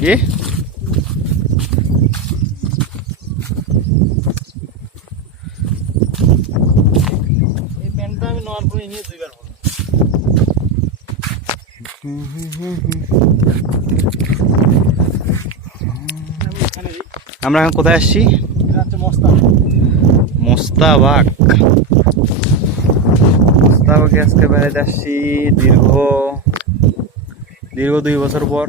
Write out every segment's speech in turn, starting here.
কি এই প্যান্টটা আমি নেওয়ার পরে নিয়ে দুইবার হলো। আমরা এখন কোথায় আসছি? মোস্তাবাগ। মোস্তাবাগে আজকে বেড়াতে আসছি দীর্ঘ 2 বছর পর।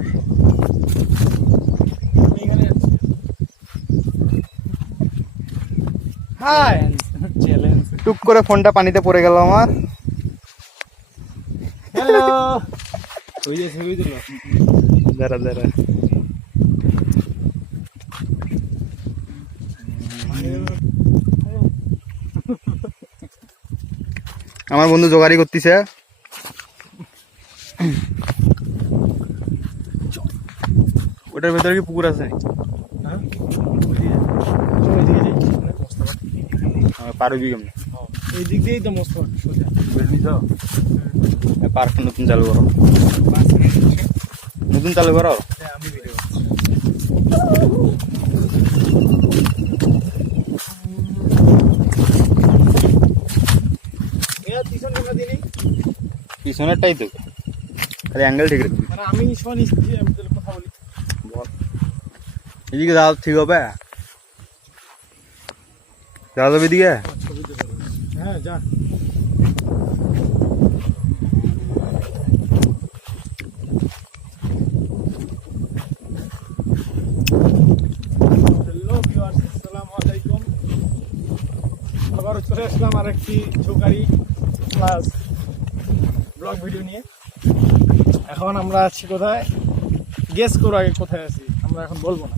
টুক করে ফোনটা পানিতে পড়ে গেল আমার। হ্যালো, ওই যে ছবি দিল। দাঁড়া দাঁড়া, আমার বন্ধু জোগাড়ি করতেছে। ওটার ভেতরে কি পুকুর আছে? পারবি কেমন? এই দিক দিয়েই তো মস্ত পার্ক নতুন চালু করো, নতুন চালু করো। আমি ভিডিও পিছনেরটাই তো, খালি অ্যাঙ্গেল ঠিক রাখবি। মানে আমি শোন আমি তোর কথা বলি। এদিকে যাও, ঠিক হবে? যাওয়া যাবে এদিকে? হ্যাঁ যা। আবারও চলে আসলাম আরেকটি ঝোকারি প্লাস ব্লগ ভিডিও নিয়ে। এখন আমরা আছি কোথায়, গেস করো আগে কোথায় আছি। আমরা এখন বলবো না,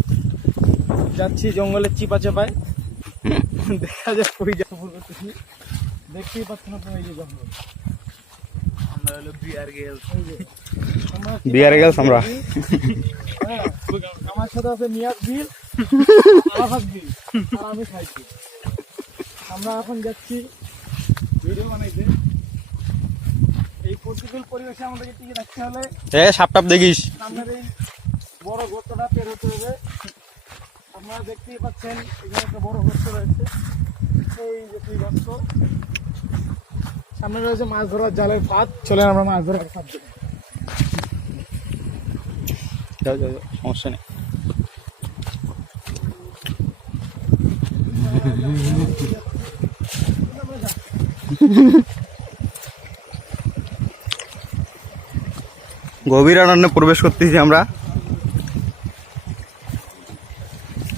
যাচ্ছি জঙ্গলের চিপা চাপায়। দেখা যাক কই যাবো, দেখতেই পাচ্ছেন আপনারা এই যে জঙ্গল। আমরা হলো বিয়ার গেলস। বিয়ার গেলস আমরা। হ্যাঁ, আমার সাথে আছে নিয়াজ বিল, আরাফাত বিল আর আমি খাইছি। আমরা এখন যাচ্ছি ভিডিও বানাইতে। এই প্রতিকূল পরিবেশে আমাদেরকে টিকে থাকতে হলে সাপটাপ দেখিস, সামনের এই বড় গর্তটা পের হতে হবে। আপনারা দেখতেই পাচ্ছেন এখানে একটা বড় গর্ত রয়েছে, এই যে সেই গর্ত। সামনে রয়েছে মাছ ধরার জালের ফাঁদ। চলে আমরা মাছ ধরার ফাঁদ দেবো। সমস্যা নেই। গভীর অরণ্যে প্রবেশ করতেছি আমরা।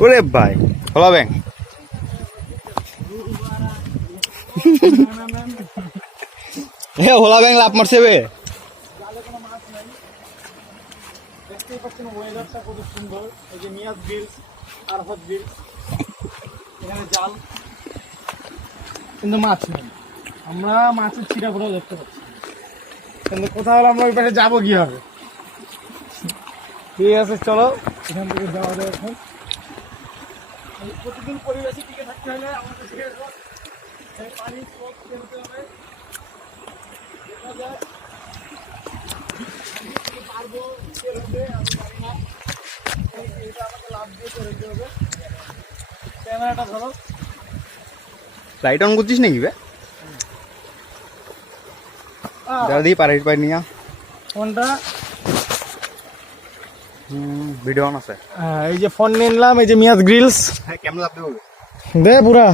ওরে ভাই, খোলা ব্যাং। হোলা ব্যাং লাভ মারছে বে। জালে কোনো মাছ নাই, দেখতেই পাচ্ছেন ওয়েদারটা কত সুন্দর। এই যে নিয়াজ বিলস, আরাফাত বিলস, এখানে জাল, কিন্তু মাছ নেই। আমরা মাছের ছিটা করে দেখতে পাচ্ছি, কিন্তু কোথাও হলে আমরা ওই পাশে যাবো কি হবে। ঠিক আছে, চলো এখান থেকে যাওয়া যায়। এখন এই প্রতিদিন পরিবেশে টিকে থাকতে হলে আমাদের পানির স্রোত ফেলতে হবে। দেখা যায় পারবো বের হতে, আমি পারি না। এটা আমাকে লাভ দিয়ে বেরোতে হবে। ক্যামেরাটা ধরো। লাইট অন করছিস নাকি বে? দাঁড়া দিই পারে পাই নিয়া ফোনটা ভিডিও অন আছে। এই যে ফোন নিয়ে নিলাম, এই যে মিয়াজ গ্রিলস। কেমন লাভ দেবো দে পুরা।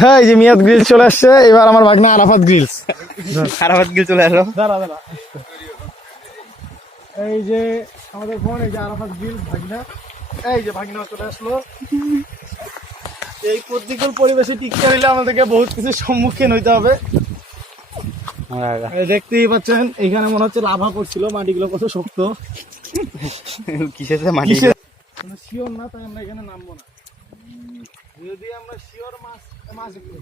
হ্যাঁ, এই যে মিয়াজ গ্রিলস চলে আসছে। এবার আমার ভাগনা আরাফাত গ্রিলস। আরাফাত গিল চলে আসো। দাঁড়া দাঁড়া, এই যে আমাদের ফোন, এই যে আরাফাত গ্রিলস ভাগনা। এই যে ভাগনা চলে আসলো। এই প্রতিকূল পরিবেশে টিকতে হলে আমাদেরকে বহুত কিছু সম্মুখীন হইতে হবে। দেখতেই পাচ্ছেন এখানে মনে হচ্ছে লাভা পড়ছিল, মাটিগুলো কত শক্ত। কিসের মাটি কোনো শিওর না, তাই আমরা এখানে নামবো না। যদি আমরা শিওর মাছ একটু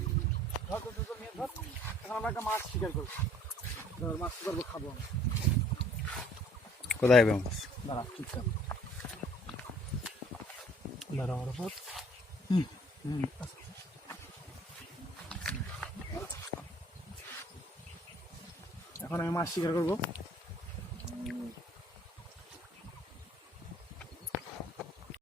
আমরা একটা মাছ শিকার করবো। মাছ শিকার খাবো আমরা। কোথায় মাছ? দাঁড়া চুপচাপ দাঁড়া, আমার উপর। এখন আমি মাছ শিকার করবো।